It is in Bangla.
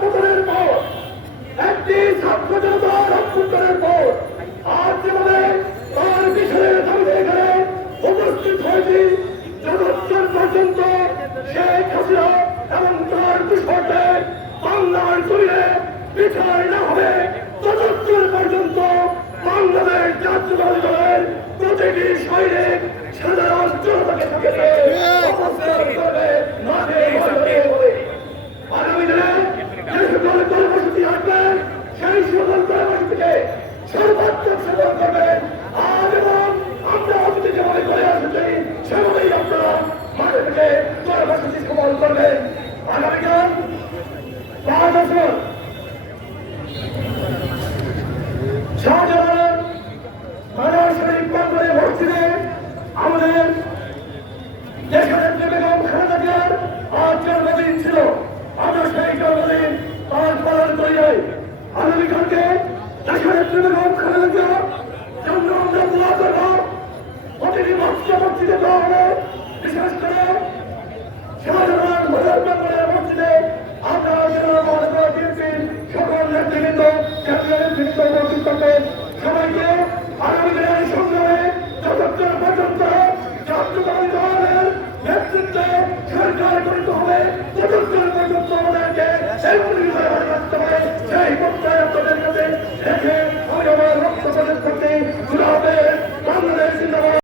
পতনের পর, একটি ছাত্র জনতার অভ্যুত্থানের পর আজ যেভাবে তার কিশোরের দাবিতে এখানে উপস্থিত হয়েছি, যতক্ষণ পর্যন্ত শেখ হাসিনা এবং তার কিশোরদের বাংলার জমিনে বিচার না হবে, ততক্ষণ পর্যন্ত বাংলাদেশ জাতীয়তাবাদী দলের প্রতিটি সৈনিক সাধারণ জনতাকে থাকে অবস্থান করবে মাঠে ময়দানে হবে। আগামী দিনে যে সকল কর্মসূচি আসবেন সেই সকল কর্মসূচিকে সর্বাত্মক সফল করবেন। আজ এবং আমরা অতীতে যেভাবে করে আসছি সেভাবেই আপনারা মাঠে থেকে কর্মসূচি সফল করবেন। আগামীকাল 5 বছর শাহজালাল মাজার শরীফ প্রাঙ্গণে মসজিদে আমাদের দেশনেত্রী বেগম খালেদা জিয়ার আজ জন্মদিন ছিল। আমরা সেই জন্মদিন আজ পালন করি নাই। আগামীকালকে দেশনেত্রী বেগম খালেদা জিয়ার জন্য আমরা দোয়া করব। প্রতিটি মসজিদে দেওয়া হবে, বিশেষ করে শাহজালাল মাজার প্রাঙ্গণের মসজিদে